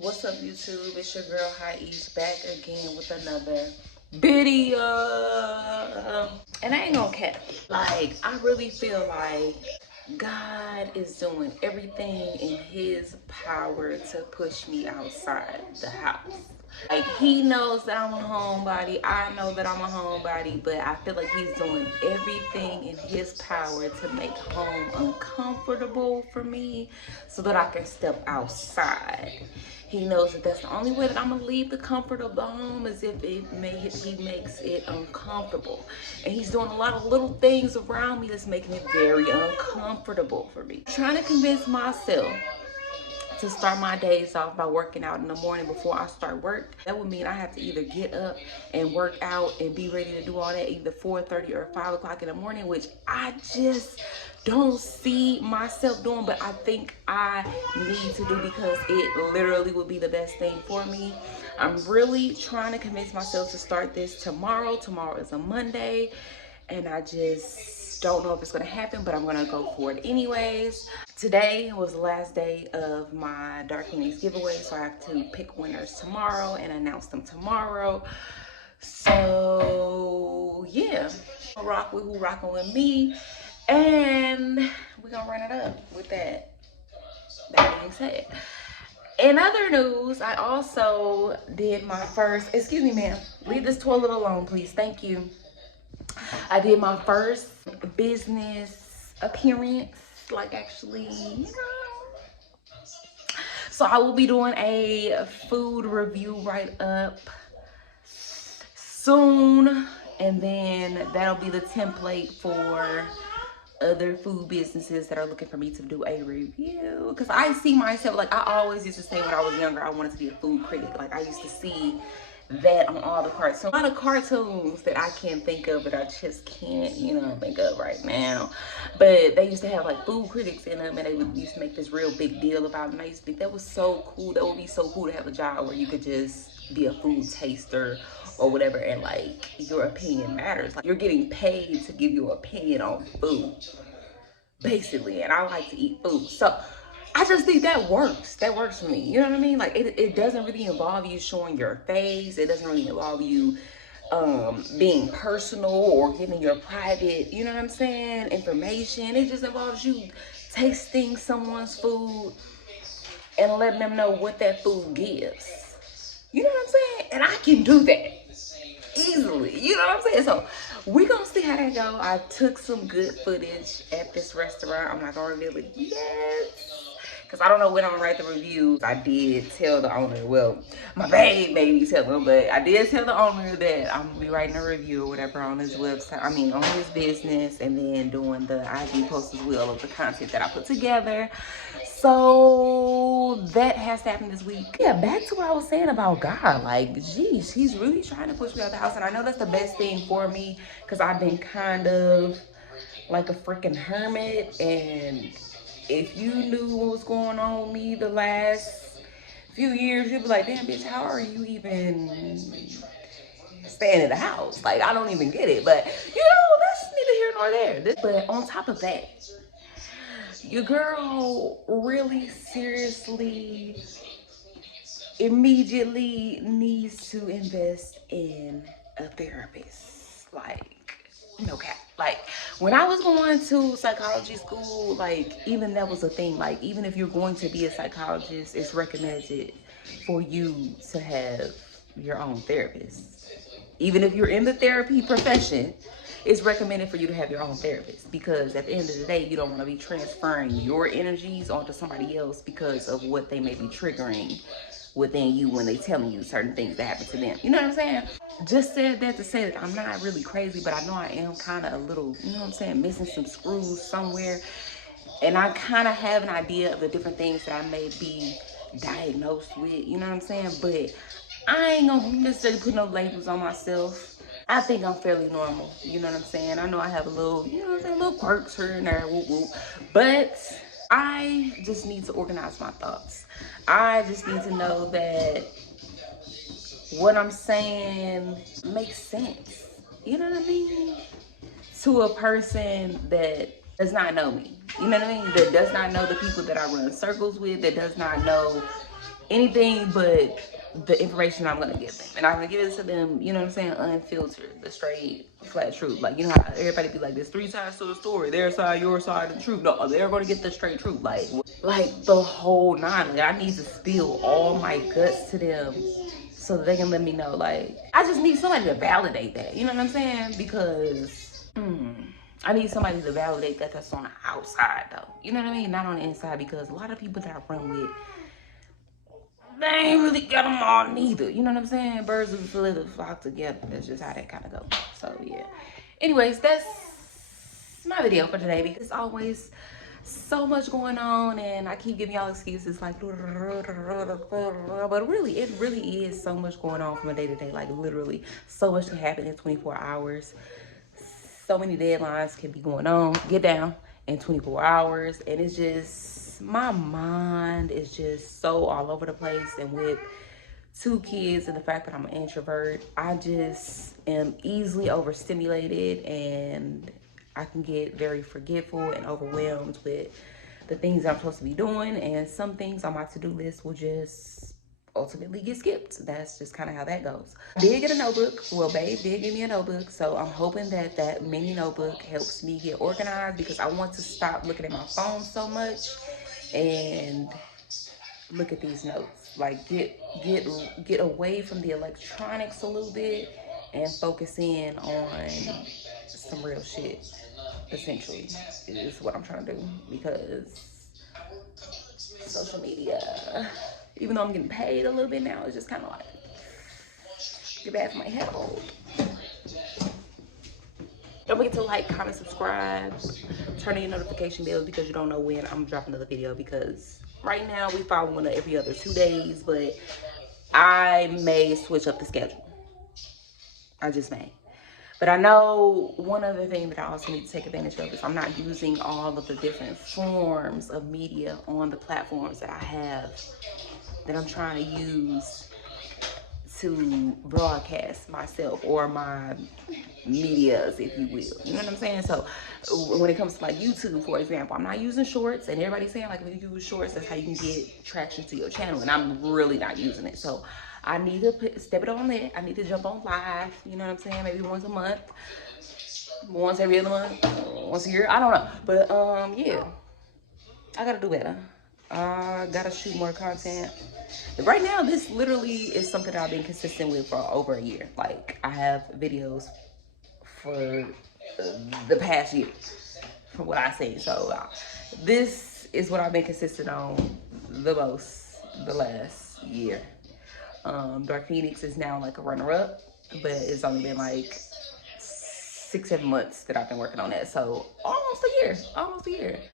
What's up, YouTube? It's your girl Hiieishh back again with another video. And I ain't gonna cap. Like, I really feel like God is doing everything in his power to push me outside the house. Like, he knows that I'm a homebody. I know that I'm a homebody, but I feel like he's doing everything in his power to make home uncomfortable for me so that I can step outside. He knows that that's the only way that I'm gonna leave the comfort of the home is if he makes it uncomfortable. And he's doing a lot of little things around me that's making it very uncomfortable for me. I'm trying to convince myself to start my days off by working out in the morning before I start work. That would mean I have to either get up and work out and be ready to do all that either 4:30 or 5 o'clock in the morning, which I just don't see myself doing, but I think I need to do because it literally would be the best thing for me. I'm really trying to convince myself to start this tomorrow. Tomorrow is a Monday, and I just don't know if it's gonna happen, but I'm gonna go for it anyways. Today was the last day of my Dark Phx giveaway, so I have to pick winners tomorrow and announce them tomorrow. So yeah, rock with who rocking with me, and we're gonna run it up with that. That being said, in other news, I also did my first, excuse me ma'am, leave this toilet alone please, thank you. I did my first business appearance, like actually, you know. So I will be doing a food review write-up soon, and then that'll be the template for other food businesses that are looking for me to do a review. Because I see myself, like I always used to say when I was younger, I wanted to be a food critic. Like I used to see that on all the cartoons. A lot of cartoons that I can think of, but I just can't, you know, think of right now. But they used to have like food critics in them, and they used to make this real big deal about them. And I used to think that was so cool. That would be so cool to have a job where you could just be a food taster or whatever, and like your opinion matters. Like you're getting paid to give your opinion on food, basically. And I like to eat food, so I just think that works. That works for me. You know what I mean? Like it doesn't really involve you showing your face. It doesn't really involve you being personal or giving your private, you know what I'm saying, information. It just involves you tasting someone's food and letting them know what that food gives. You know what I'm saying? And I can do that easily. You know what I'm saying? So we're gonna see how that go. I took some good footage at this restaurant. I'm not gonna reveal it yet, because I don't know when I'm gonna write the reviews. I did tell the owner, well, my babe made me tell him, but I did tell the owner that I'm gonna be writing a review or whatever on his website, I mean on his business, and then doing the IG post as well of the content that I put together. So that has to happen this week. Yeah, back to what I was saying about God. Like, geez, he's really trying to push me out of the house. And I know that's the best thing for me, because I've been kind of like a freaking hermit. And if you knew what was going on with me the last few years, you'd be like, damn, bitch, how are you even staying in the house? Like, I don't even get it. But, you know, that's neither here nor there. But on top of that, your girl really seriously immediately needs to invest in a therapist. Like, no cap. Like, when I was going to psychology school, like, even that was a thing. Like, even if you're going to be a psychologist, it's recommended for you to have your own therapist. Even if you're in the therapy profession, it's recommended for you to have your own therapist, because at the end of the day, you don't want to be transferring your energies onto somebody else because of what they may be triggering within you when they telling you certain things that happen to them. You know what I'm saying? Just said that to say that I'm not really crazy, but I know I am kind of a little, you know what I'm saying, missing some screws somewhere. And I kind of have an idea of the different things that I may be diagnosed with, you know what I'm saying? But I ain't gonna necessarily put no labels on myself. I think I'm fairly normal, you know what I'm saying? I know I have a little, you know what I'm saying, little quirks here and there, whoop whoop. But I just need to organize my thoughts. I just need to know that what I'm saying makes sense. You know what I mean? To a person that does not know me. You know what I mean? That does not know the people that I run circles with, that does not know anything but the information I'm gonna give them. And I'm gonna give it to them, you know what I'm saying, unfiltered, the straight, flat truth. Like, you know how everybody be like, there's three sides to the story, their side, your side, the truth. No, they're gonna get the straight truth. Like the whole nine. Like, I need to spill all my guts to them so that they can let me know. Like, I just need somebody to validate that. You know what I'm saying? Because I need somebody to validate that that's on the outside, though. You know what I mean? Not on the inside, because a lot of people that I run with, they ain't really got them all neither. You know what I'm saying? Birds of a feather flock together. That's just how that kind of goes. So, yeah. Anyways, that's my video for today, because it's always so much going on and I keep giving y'all excuses like, but really, it really is so much going on from a day to day. Like, literally, so much can happen in 24 hours. So many deadlines can be going on, get down, in 24 hours. And it's just, my mind is just so all over the place. And with 2 kids and the fact that I'm an introvert, I just am easily overstimulated, and I can get very forgetful and overwhelmed with the things I'm supposed to be doing, and some things on my to-do list will just ultimately get skipped. That's just kind of how that goes. I did get a notebook. Well, babe did give me a notebook, so I'm hoping that that mini notebook helps me get organized, because I want to stop looking at my phone so much and look at these notes. Like, get away from the electronics a little bit and focus in on some real shit, essentially, is what I'm trying to do. Because social media, even though I'm getting paid a little bit now, it's just kind of like, get bad for my health. Don't forget to like, comment, subscribe, turn on your notification bells, because you don't know when I'm dropping another video. Because right now we follow one every other 2 days, but I may switch up the schedule. I just may. But I know one other thing that I also need to take advantage of is I'm not using all of the different forms of media on the platforms that I have, that I'm trying to use to broadcast myself, or my medias, if you will. You know what I'm saying? So when it comes to like YouTube, for example, I'm not using shorts, and everybody's saying like, when you use shorts, that's how you can get traction to your channel, and I'm really not using it. So I need to step it on that. I need to jump on live, you know what I'm saying? Maybe once a month, once every other month, once a year, I don't know. But yeah, I gotta do better. I gotta shoot more content. Right now, this literally is something that I've been consistent with for over a year. Like, I have videos for the past year, from what I see. So this is what I've been consistent on the most the last year. Dark Phx is now like a runner-up, but it's only been like 6-7 months that I've been working on that. So almost a year.